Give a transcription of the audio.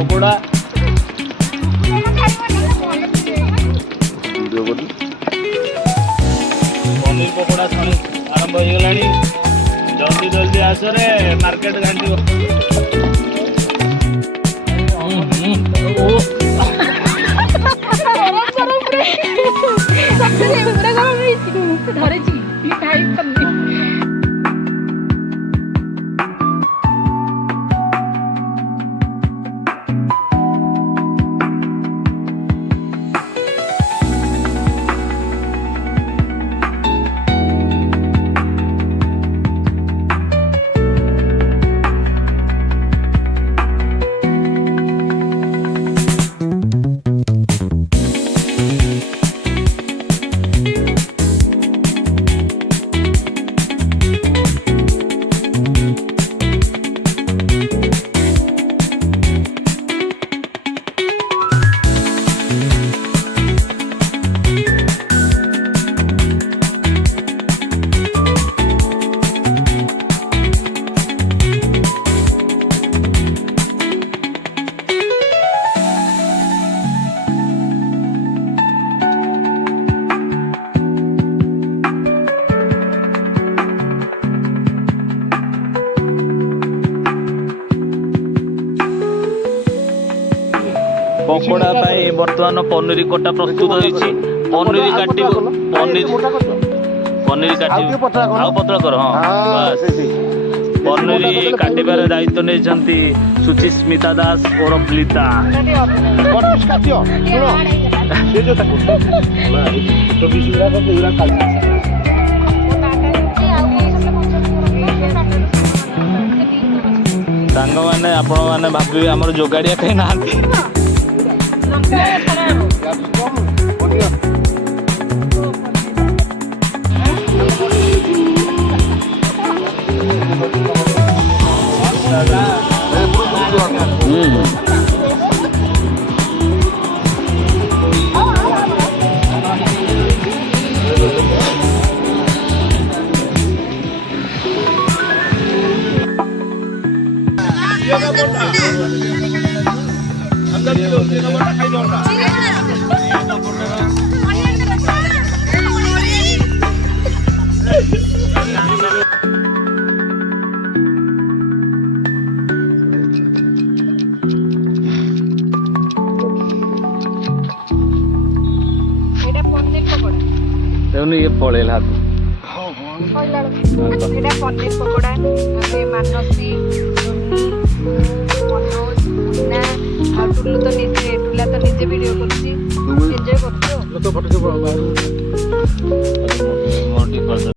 पकोड़ा पनीर पकोड़ा आरंभ हो गला जल्दी जल्दी आस रे मार्केट घाटी पकोड़ा बर्तमान पनीर कटा प्रस्तुत होइछि पनीर काटी पनीर काटी आउ पतला कर हां बस पनीर काटिबार दायित्व नै छंती सुचिस्मिता दास और प्लीता पनीर काटियो सुनो से जो ताको ना तो बिसुरा को पूरा काट सांग माने आपण माने भाबी हमर जोगाड़िया कहीं नांती ये पड़ेला पनीर पकोड़ा मानसी मनोज मुन्ना टुलू तो निजे टुला तो निजे वीडियो करछि एंजॉय करछु।